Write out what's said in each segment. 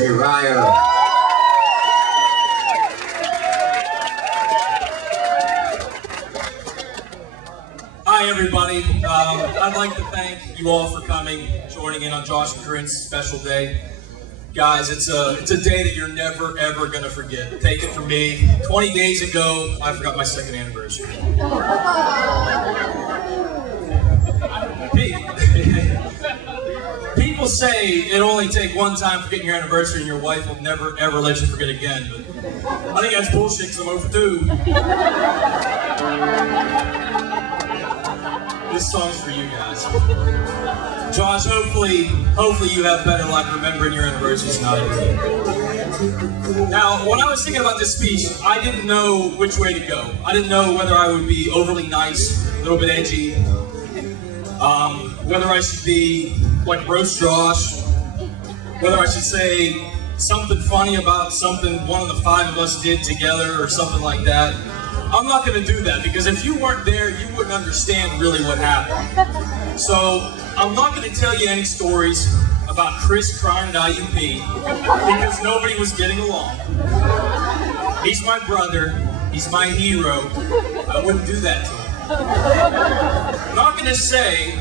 Reiher. Hi everybody, I'd like to thank you all for coming, joining in on Josh and Corinne's special day. Guys, it's a day that you're never ever gonna forget. Take it from me, 20 days ago, I forgot my second anniversary. People say it only take one time forgetting your anniversary and your wife will never ever let you forget again, but I think that's bullshit because I'm over 2. This song's for you guys. Josh, hopefully you have better luck remembering your anniversaries than I do. Now, when I was thinking about this speech, I didn't know which way to go. I didn't know whether I would be overly nice, a little bit edgy, whether I should be like roast Josh, whether I should say something funny about something one of the 5 of us did together or something like that. I'm not going to do that because if you weren't there, you wouldn't understand really what happened. So I'm not going to tell you any stories about Chris crying at IUP because nobody was getting along. He's my brother. He's my hero. I wouldn't do that to him. I'm not going to say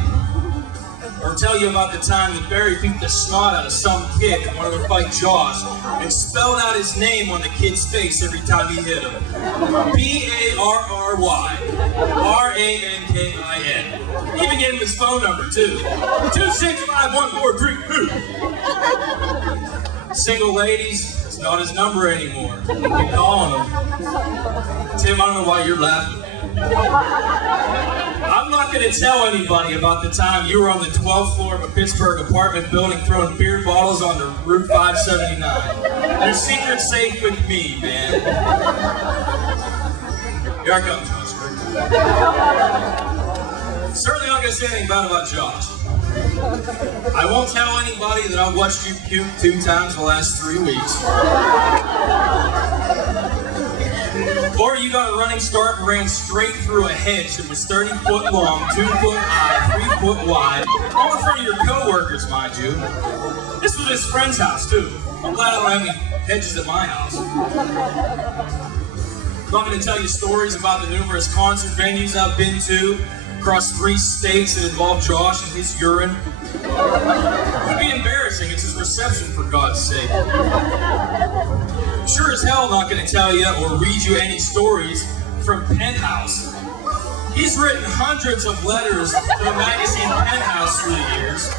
or tell you about the time that Barry beat the snot out of some kid who wanted to fight Josh and spelled out his name on the kid's face every time he hit him. Barry Rankin. Even gave him his phone number too. 2651432. Single ladies, it's not his number anymore. You can call him. Tim, I don't know why you're laughing. I'm not going to tell anybody about the time you were on the 12th floor of a Pittsburgh apartment building throwing beer bottles onto Route 579. Your secret's safe with me, man. Here I come, Josh. Certainly not going to say anything bad about Josh. I won't tell anybody that I've watched you puke 2 times the last 3 weeks. Or you got a running start and ran straight through a hedge that was 30 foot long, 2 foot high, 3 foot wide, all in front of your co-workers, mind you. This was his friend's house, too. I'm glad I don't have any hedges at my house. I'm not going to tell you stories about the numerous concert venues I've been to across 3 states that involve Josh and his urine. It would be embarrassing. It's his reception, for God's sake. Sure as hell not going to tell you or read you any stories from Penthouse. He's written hundreds of letters to the magazine Penthouse through the years.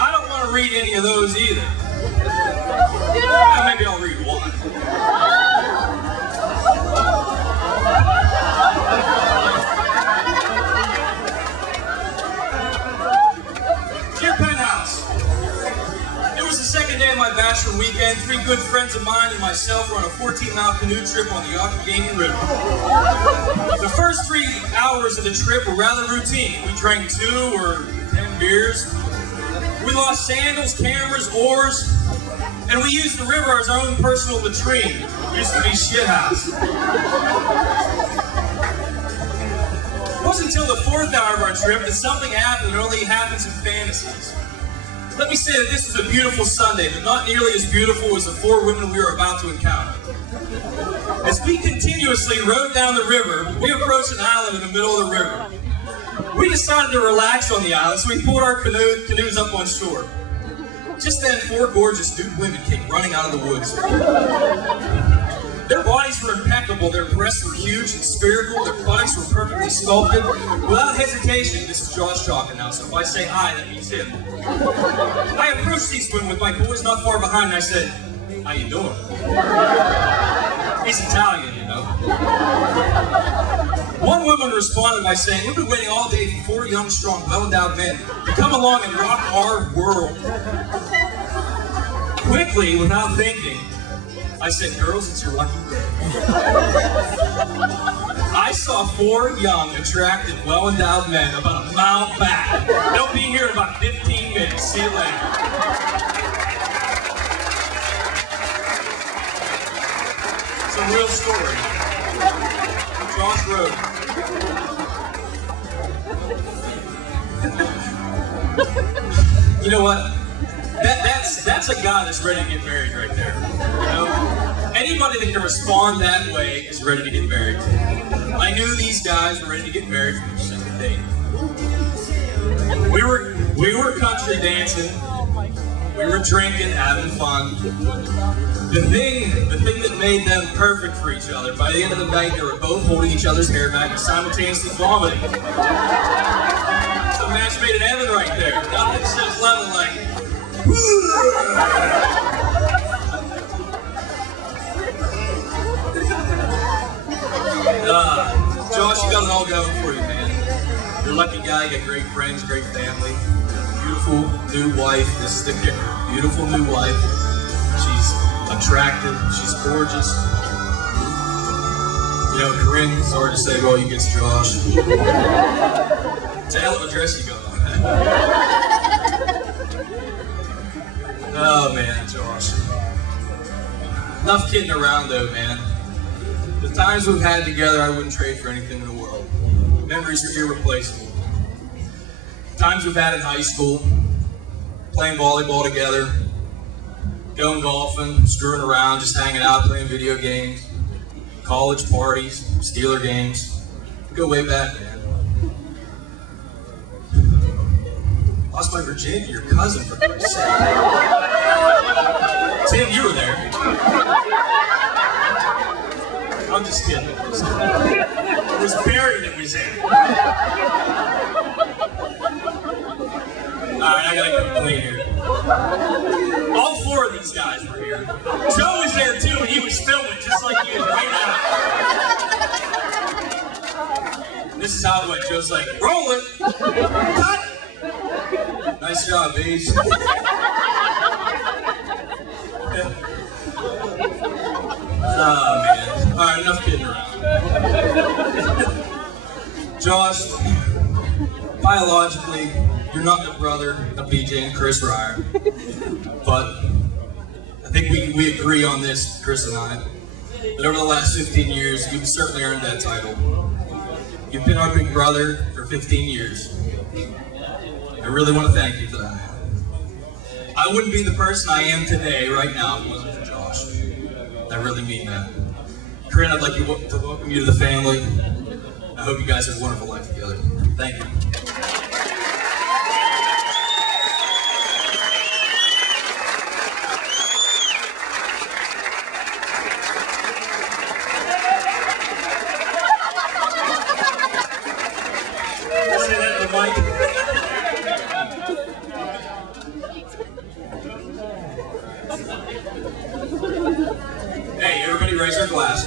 I don't want to read any of those either. Well, maybe I'll read one. Dear Penthouse, it was the second day of my bachelor weekend. 3 good friends of mine and myself were on a 14-mile canoe trip on the Youghiogheny River. The first 3 hours of the trip were rather routine. We drank 2 or 10 beers. We lost sandals, cameras, oars, and we used the river as our own personal latrine. It used to be shithouse. It wasn't until the 4th hour of our trip that something happened that only happens in fantasies. Let me say that this was a beautiful Sunday, but not nearly as beautiful as the 4 women we were about to encounter. As we continuously rowed down the river, we approached an island in the middle of the river. We decided to relax on the island, so we pulled our canoes up on shore. Just then, 4 gorgeous nude women came running out of the woods. Their bodies were impeccable, their breasts were huge and spherical, their buttocks were perfectly sculpted. Without hesitation, this is Josh talking now, so if I say hi, that means him. I approached these women with my boys not far behind, and I said, "How you doing?" He's Italian, you know. One woman responded by saying, "We've been waiting all day for 4 young, strong, well-endowed men to come along and rock our world." Quickly, without thinking, I said, "Girls, it's your lucky day." I saw 4 young, attractive, well-endowed men about a mile back. They'll be here in about 15 minutes. See you later. It's a real story. Josh wrote. You know what? That's a guy that's ready to get married right there. You know? Anybody that can respond that way is ready to get married. I knew these guys were ready to get married from the second date. We were country dancing. We were drinking, having fun. The thing that made them perfect for each other, by the end of the night, they were both holding each other's hair back and simultaneously vomiting. It's a match made in heaven right there. Nothing says level like. Josh, you got it all going for you, man. You're a lucky guy, you got great friends, great family. Beautiful new wife. This is the kicker. Beautiful new wife. She's attractive. She's gorgeous. You know, Corinne, sorry to say, well, you get Josh. It's a hell of a dress you got on. Oh man, Josh. Enough kidding around though, man. The times we've had together, I wouldn't trade for anything in the world. Memories are irreplaceable. Times we've had in high school, playing volleyball together, going golfing, screwing around, just hanging out, playing video games, college parties, Steeler games. Go way back, man. Lost my virginity, your cousin, for Christ's sake. Tim, you were there. I'm just kidding. It was Barry that was in. Alright, I gotta come clean here. All four of these guys were here. Joe was there too, and he was filming just like he is right now. This is how it went. Joe's like, roll it! Cut! Nice job, Beach. Oh, man. Alright, enough kidding around. Josh, biologically, you're not the brother of BJ and Chris Reiher. But I think we agree on this, Chris and I, that over the last 15 years, you've certainly earned that title. You've been our big brother for 15 years. I really want to thank you for that. I wouldn't be the person I am today, right now, if it wasn't for Josh. I really mean that. Corinne, I'd like to welcome you to the family. I hope you guys have a wonderful life together. Thank you. Say that to the mic. Hey, everybody raise their glass.